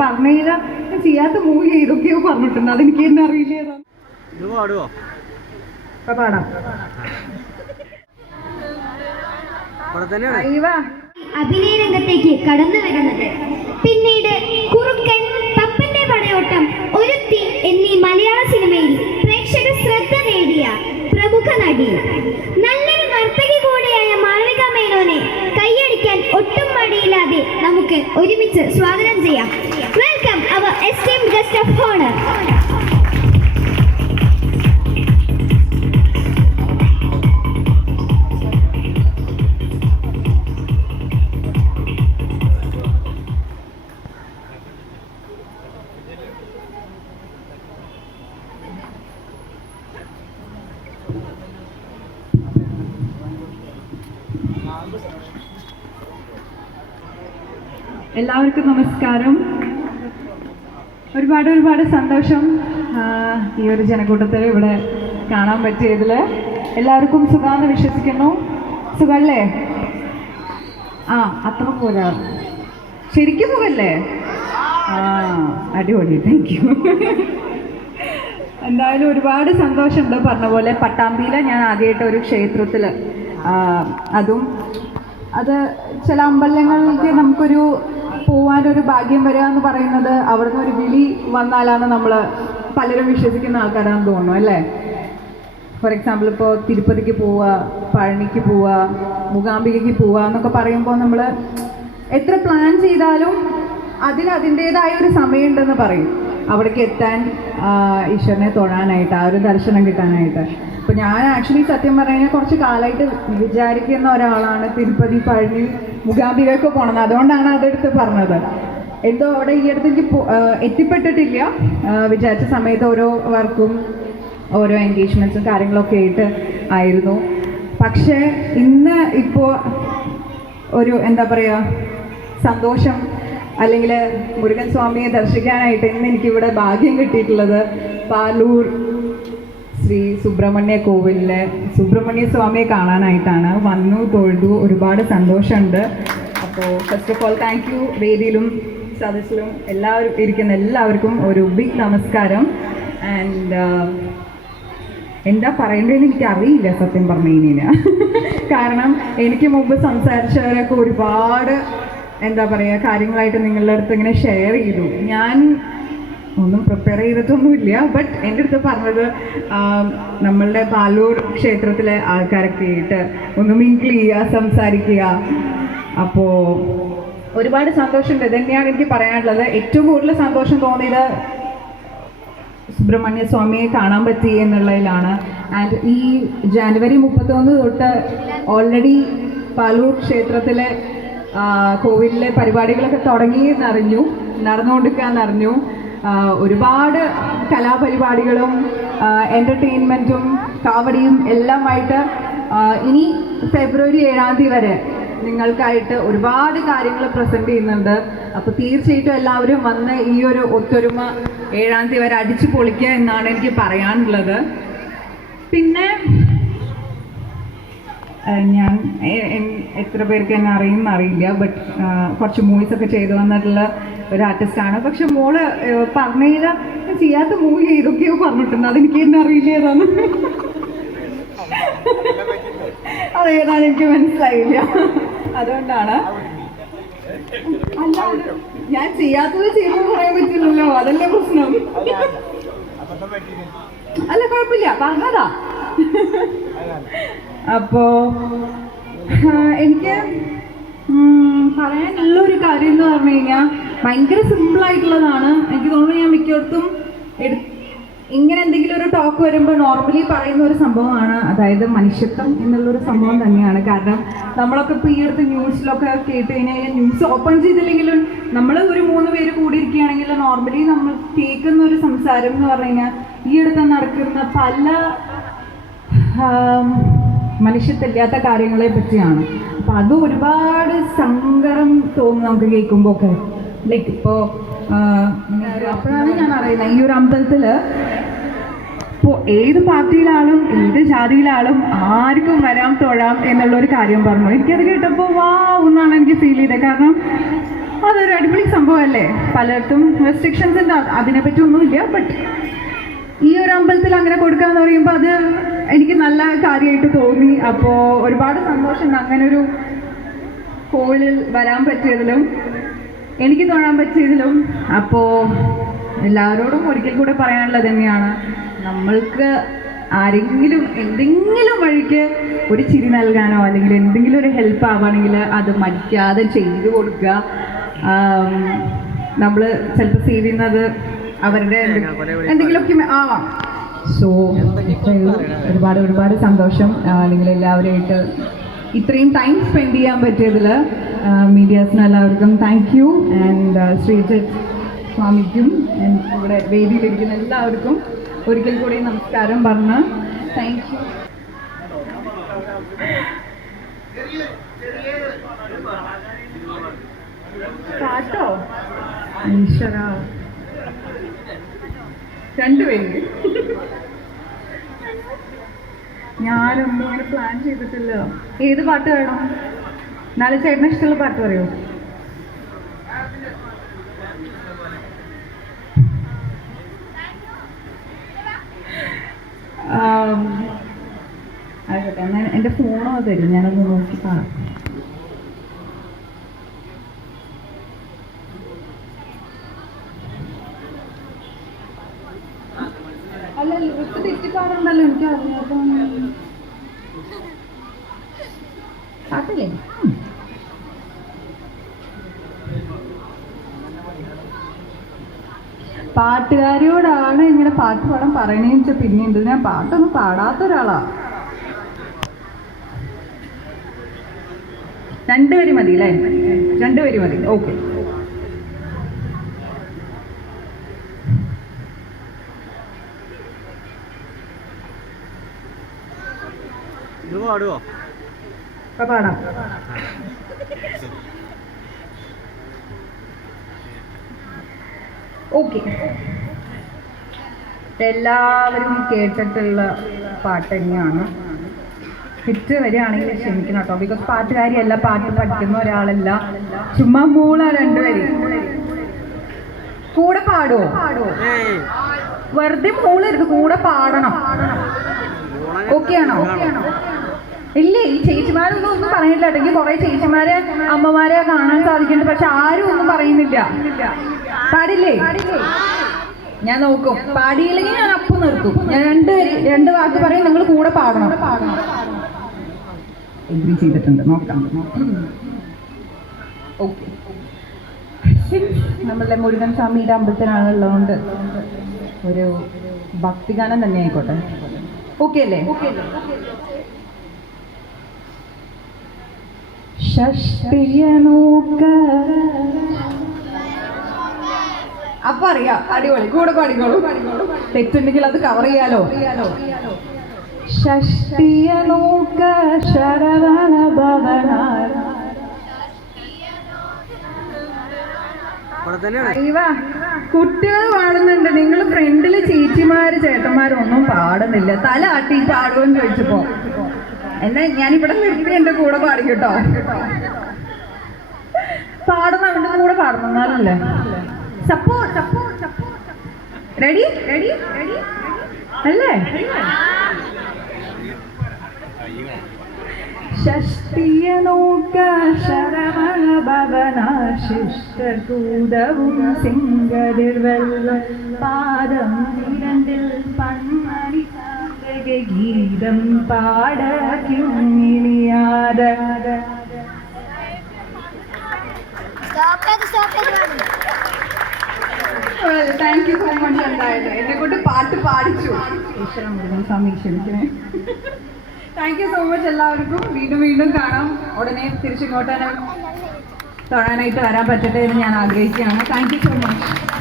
പറഞ്ഞു കഴിഞ്ഞാൽ ഞാൻ ചെയ്യാത്ത മൂവി ഏതൊക്കെയോ പറഞ്ഞിട്ടുണ്ട്. അതെനിക്ക് തന്നെ അറിയില്ല? പാടാം. അഭിനയ രംഗത്തേക്ക് കടന്നു വരുന്നത്. പിന്നീട് കുറുക്കൻ പപ്പന്റെ പടയോട്ടം ഒരുത്തി എന്നീ മലയാള സിനിമയിൽ പ്രേക്ഷക ശ്രദ്ധ നേടിയ പ്രമുഖ നടി. നമുക്ക് ഒരുമിച്ച് സ്വാഗതം ചെയ്യാം welcome our esteemed guest of honour എല്ലാവർക്കും നമസ്കാരം. ഒരുപാട് ഒരുപാട് സന്തോഷം ഈ ഒരു ജനക്കൂട്ടത്തെ ഇവിടെ കാണാൻ പറ്റിയതിൽ എല്ലാവർക്കും സുഖമെന്ന് വിശ്വസിക്കുന്നു. സുഖമല്ലേ ആ അത്ര പോരാ. ശരിക്കും സുഖല്ലേ? ആ അടിപൊളി. താങ്ക് യു എന്തായാലും ഒരുപാട് സന്തോഷമുണ്ട് പറഞ്ഞ പോലെ. പട്ടാമ്പിയിലെ ഞാൻ ആദ്യമായിട്ട് ഒരു ക്ഷേത്രത്തിൽ അതും അത് ചില അമ്പലങ്ങൾക്ക് നമുക്കൊരു പോവാനൊരു ഭാഗ്യം വരിക എന്ന് പറയുന്നത് അവിടുന്ന് ഒരു വിളി വന്നാലാണ് നമ്മൾ പലരും വിശ്വസിക്കുന്ന ആൾക്കാരാണെന്ന് തോന്നുന്നു അല്ലേ? ഫോർ എക്സാമ്പിൾ ഇപ്പോൾ തിരുപ്പതിക്ക് പോവുക പഴനിക്ക് പോവുക മൂകാംബികയ്ക്ക് പോവുക എന്നൊക്കെ പറയുമ്പോൾ നമ്മൾ എത്ര പ്ലാൻ ചെയ്താലും അതിന് അതിന്റേതായ ഒരു സമയമുണ്ടെന്ന് പറയും. അവിടേക്ക് എത്താൻ ഈശ്വരനെ തൊഴാനായിട്ട് ആ ഒരു ദർശനം കിട്ടാനായിട്ട്. അപ്പം ഞാൻ ആക്ച്വലി സത്യം പറഞ്ഞു കഴിഞ്ഞാൽ കുറച്ച് കാലമായിട്ട് വിചാരിക്കുന്ന ഒരാളാണ് തിരുപ്പതി പഴനി മൂകാംബികയൊക്കെ പോകണം അതുകൊണ്ടാണ് അതെടുത്ത് പറഞ്ഞത്. എന്തോ അവിടെ ഈ അടുത്തേക്ക് എത്തിപ്പെട്ടിട്ടില്ല. വിചാരിച്ച സമയത്ത് ഓരോ വർക്കും ഓരോ എൻഗേജ്മെന്റ്സും കാര്യങ്ങളൊക്കെ ആയിട്ട് ആയിരുന്നു. പക്ഷേ ഇന്ന് ഇപ്പോൾ ഒരു എന്താ പറയുക സന്തോഷം അല്ലെങ്കിൽ മുരുകൻ സ്വാമിയെ ദർശിക്കാനായിട്ട് ഇന്ന് എനിക്കിവിടെ ഭാഗ്യം കിട്ടിയിട്ടുള്ളത് പാലൂർ ശ്രീ സുബ്രഹ്മണ്യ കോവിലിലെ സുബ്രഹ്മണ്യ സ്വാമിയെ കാണാനായിട്ടാണ് വന്നു തൊഴുതു. ഒരുപാട് സന്തോഷമുണ്ട്. അപ്പോൾ first of all thank you വേദിയിലും സദസ്സിലും എല്ലാവരും ഇരിക്കുന്ന എല്ലാവർക്കും ഒരു ബിഗ് നമസ്കാരം. ആൻഡ് എന്താ പറയേണ്ടതെന്ന് എനിക്ക് അറിയില്ല സത്യം പറഞ്ഞു കഴിഞ്ഞാൽ കാരണം എനിക്ക് മുമ്പ് സംസാരിച്ചവരൊക്കെ ഒരുപാട് എന്താ പറയുക കാര്യങ്ങളായിട്ട് നിങ്ങളുടെ അടുത്ത് ഇങ്ങനെ ഷെയർ ചെയ്തു. ഞാൻ ഒന്നും പ്രിപ്പയർ ചെയ്തിട്ടൊന്നുമില്ല. ബട്ട് എന്റെ അടുത്ത് പറഞ്ഞത് നമ്മളുടെ പാലൂർ ക്ഷേത്രത്തിലെ ആൾക്കാരൊക്കെ ആയിട്ട് ഒന്ന് മിങ്കിൾ ചെയ്യുക സംസാരിക്കുക. അപ്പോൾ ഒരുപാട് സന്തോഷമുണ്ട്. ഇതന്നെയാണ് എനിക്ക് പറയാനുള്ളത്. ഏറ്റവും കൂടുതൽ സന്തോഷം തോന്നിയത് സുബ്രഹ്മണ്യ സ്വാമിയെ കാണാൻ പറ്റി എന്നുള്ളതിലാണ്. ആൻഡ് ഈ ജാനുവരി മുപ്പത്തൊന്ന് തൊട്ട് ഓൾറെഡി പാലൂർ ക്ഷേത്രത്തിലെ കോവിഡിലെ പരിപാടികളൊക്കെ തുടങ്ങി എന്നറിഞ്ഞു നടന്നുകൊണ്ടിരിക്കാന്നറിഞ്ഞു. ഒരുപാട് കലാപരിപാടികളും എന്റർടൈൻമെന്റും കാവടിയും എല്ലാമായിട്ട് ഇനി ഫെബ്രുവരി ഏഴാം തീയതി വരെ നിങ്ങൾക്കായിട്ട് ഒരുപാട് കാര്യങ്ങൾ പ്രസന്റ് ചെയ്യുന്നുണ്ട്. അപ്പോൾ തീർച്ചയായിട്ടും എല്ലാവരും വന്ന് ഈ ഒരു ഒത്തൊരുമ ഏഴാം തീയതി വരെ അടിച്ചു പൊളിക്കുക എന്നാണ് എനിക്ക് പറയാനുള്ളത്. പിന്നെ ഞാൻ എത്ര പേർക്ക് എന്നെ അറിയുമെന്ന് അറിയില്ല ബട്ട് കുറച്ച് മൂവീസൊക്കെ ചെയ്തു വന്നിട്ടുള്ള ഒരു ആർട്ടിസ്റ്റാണ് പക്ഷെ മോൾ പറഞ്ഞില്ല ചെയ്യാത്ത മൂവി ഏതൊക്കെയോ പറഞ്ഞിട്ടുണ്ട്. അതെനിക്ക് തന്നെ അറിയില്ല ഏതാണ് അതേതാണ് എനിക്ക് മനസ്സിലായില്ല. അതുകൊണ്ടാണ്. അല്ല ഞാൻ ചെയ്യാത്തത് ചെയ്യുമ്പോൾ പറയാൻ പറ്റില്ലല്ലോ. അതല്ലേ പ്രശ്നം. അല്ല കുഴപ്പമില്ല. പറഞ്ഞതാ. അപ്പോ എനിക്ക് പറയാനുള്ള ഒരു കാര്യം എന്ന് പറഞ്ഞു കഴിഞ്ഞാൽ ഭയങ്കര സിമ്പിൾ ആയിട്ടുള്ളതാണ് എനിക്ക് തോന്നുന്നു ഞാൻ മിക്കയിടത്തും ഇങ്ങനെ എന്തെങ്കിലും ഒരു ടോക്ക് വരുമ്പോൾ നോർമലി പറയുന്ന ഒരു സംഭവമാണ്. അതായത് മനുഷ്യത്വം എന്നുള്ളൊരു സംഭവം തന്നെയാണ്. കാരണം നമ്മളൊക്കെ ഇപ്പോൾ ഈ അടുത്ത് ന്യൂസിലൊക്കെ കേട്ട് കഴിഞ്ഞാൽ ന്യൂസ് ഓപ്പൺ ചെയ്തില്ലെങ്കിലും നമ്മൾ ഒരു മൂന്ന് പേര് കൂടിയിരിക്കുകയാണെങ്കിൽ നോർമലി നമ്മൾ കേൾക്കുന്ന ഒരു സംസാരം എന്ന് പറഞ്ഞു കഴിഞ്ഞാൽ ഈ അടുത്ത് നടക്കുന്ന പല മനുഷ്യത്തില്ലാത്ത കാര്യങ്ങളെ പറ്റിയാണ്. അപ്പം അത് ഒരുപാട് സങ്കടം തോന്നും നമുക്ക് കേൾക്കുമ്പോൾ ഒക്കെ. ലൈക്ക് ഇപ്പോൾ അപ്പോഴാണ് ഞാൻ അറിയുന്നത്. ഈ ഒരു അമ്പലത്തിൽ ഇപ്പോൾ ഏത് പാർട്ടിയിലാളും ഏത് ജാതിയിലാളും ആർക്കും വരാം തൊഴാം എന്നുള്ള ഒരു കാര്യം പറഞ്ഞു. എനിക്കത് കേട്ടപ്പോൾ വാ എന്നാണ് എനിക്ക് ഫീൽ ചെയ്തത്. കാരണം അതൊരു അടിപൊളി സംഭവമല്ലേ? പലർക്കും റെസ്ട്രിക്ഷൻസ് ഉണ്ട്. അതിനെപ്പറ്റി ഒന്നുമില്ല. ബട്ട് ഈ ഒരു അമ്പലത്തിൽ അങ്ങനെ കൊടുക്കാന്ന് പറയുമ്പോൾ അത് എനിക്ക് നല്ല കാര്യമായിട്ട് തോന്നി. അപ്പോൾ ഒരുപാട് സന്തോഷമുണ്ട്. അങ്ങനെ ഒരു കോളിൽ വരാൻ പറ്റിയതിലും എനിക്ക് തോന്നാൻ പറ്റിയതിലും അപ്പോൾ എല്ലാവരോടും ഒരിക്കൽ കൂടെ പറയാനുള്ളത് തന്നെയാണ്. നമ്മൾക്ക് ആരെങ്കിലും എന്തെങ്കിലും വഴിക്ക് ഒരു ചിരി നൽകാനോ അല്ലെങ്കിൽ എന്തെങ്കിലും ഒരു ഹെൽപ്പ് ആവുകയാണെങ്കിൽ അത് മടിക്കാതെ ചെയ്തു കൊടുക്കുക. നമ്മൾ ചിലപ്പോൾ സേവ് ചെയ്യുന്നത് അവരുടെ എന്തെ- എന്തെങ്കിലുമൊക്കെ ആവാം. സോ ഒരുപാട് ഒരുപാട് സന്തോഷം. നിങ്ങളെല്ലാവരുമായിട്ട് ഇത്രയും ടൈം സ്പെൻഡ് ചെയ്യാൻ പറ്റിയതിൽ മീഡിയാസിന് എല്ലാവർക്കും താങ്ക് യു ആൻഡ് ശ്രീജിത്ത് സ്വാമിക്കും ഇവിടെ വേദിയിലിരിക്കുന്ന എല്ലാവർക്കും ഒരിക്കൽ കൂടി നമസ്കാരം പറഞ്ഞ് താങ്ക് യു കാട്ടോ ഈശ്വര. രണ്ടുപേര്. ഞാനൊന്നും അങ്ങനെ പ്ലാൻ ചെയ്തിട്ടില്ല. ഏത് പാട്ട് വേണം? നാളെ ചേട്ടന് ഇഷ്ടമുള്ള പാട്ട് പറയൂ. ആയിക്കോട്ടെ എന്നാൽ എന്റെ ഫോണോ തരും ഞാനൊന്ന് നോക്കി കാണാം. അല്ല ലിറിക്സ് തെറ്റിപ്പാടുണ്ടല്ലോ എനിക്ക് അറിയാത്ത പാട്ടില്ലേ? പാട്ടുകാരിയോടാണ് ഇങ്ങനെ പാട്ട് പാടാൻ പറയണേന്ന് വെച്ചാൽ പിന്നെയുണ്ട് ഞാൻ പാട്ടൊന്നും പാടാത്ത ഒരാളാ. രണ്ടുപേര് മതി അല്ലേ? രണ്ടുപേര് മതി. ഓക്കെ. പാടുവോ? പാടാം. ഓക്കെ. എല്ലാവരും കേട്ടിട്ടുള്ള പാട്ട് തന്നെയാണ്. ഹിറ്റ് വരികയാണെങ്കിൽ ക്ഷമിക്കണം കേട്ടോ. ബിക്കോസ് പാട്ടുകാരിയല്ല പാട്ട് പഠിക്കുന്ന ഒരാളല്ല. ചുമ്മാ മൂള രണ്ടുപേരും. കൂടെ പാടുവോ? വെറുതെ മൂളരുത്. കൂടെ പാടണം. ഓക്കെ ആണോ? ഇല്ലേ? ഈ ചേച്ചിമാരൊന്നും ഒന്നും പറയുന്നില്ല കേട്ടോ. എനിക്ക് കുറെ ചേച്ചിമാരെ അമ്മമാരെ കാണാൻ സാധിക്കുന്നുണ്ട്. പക്ഷെ ആരും ഒന്നും പറയുന്നില്ല. പാടില്ലേ? ഞാൻ നോക്കും. പാടിയില്ലെങ്കിൽ ഞാൻ അപ്പം നിർത്തും. ഞാൻ രണ്ട് രണ്ട് വാക്ക് പറയും നിങ്ങൾ കൂടെ പാടണം. എഗ്രി ചെയ്തിട്ടുണ്ട്. നോക്കാം. ഓക്കെ. നമ്മളുടെ മുരുകൻ സ്വാമിയുടെ അമ്പലത്തിനാണുള്ളതുകൊണ്ട് ഒരു ഭക്തിഗാനം തന്നെ ആയിക്കോട്ടെ. ഓക്കെ അല്ലേ? ഷഷ്ടിയനൂക്ക അപ്പൊ അറിയാം. അടിപൊളി. കൂടെ പാടിക്കോളൂ. തെറ്റുണ്ടെങ്കിൽ അത് കവർ ചെയ്യാലോ? ഷഷ്ടിയനൂക്ക ശരവണ ഭവനാര ഇവിടെ തന്നെയാണ് അയ്യവ കുട്ടികൾ പാടുന്നുണ്ട്. നിങ്ങൾ ഫ്രണ്ടിൽ ചേച്ചിമാര് ചേട്ടന്മാരൊന്നും പാടുന്നില്ല. തല ആട്ടി പാടുമെന്ന് ചോദിച്ചപ്പോ. എന്നാ ഞാനിവിടെ നിർത്തി എന്റെ കൂടെ പാടിക്കട്ടോ. പാടുന്ന അവന്റെ കൂടെ പാടണം എന്നാലല്ലേ സപ്പോ സപ്പോ റെഡി റെഡി റെഡി അല്ലേ? ഷഷ്ടിയനോക്ക ശരവണ ഭവന ശിഷ്ടകൂടവും സിംഗതിർവെള്ള പാദം നിരണ്ടിൽ പൺമണി ഗീതം പാട കിങ്ങിണിയാത താങ്ക് യു സോ മച്ച് എന്തായാലും എന്നെ കൊണ്ട് പാട്ട് പാടിച്ചു. ഈശ്വര മുരുകൻ സ്വാമി ക്ഷമിക്കണേ. താങ്ക് യു സോ മച്ച് എല്ലാവർക്കും. വീണ്ടും വീണ്ടും കാണാം. ഉടനെ തിരിച്ചിങ്ങോട്ട് തന്നെ തൊഴാനായിട്ട് വരാൻ പറ്റട്ടെ എന്ന് ഞാൻ ആഗ്രഹിക്കുകയാണ്. Thank you so much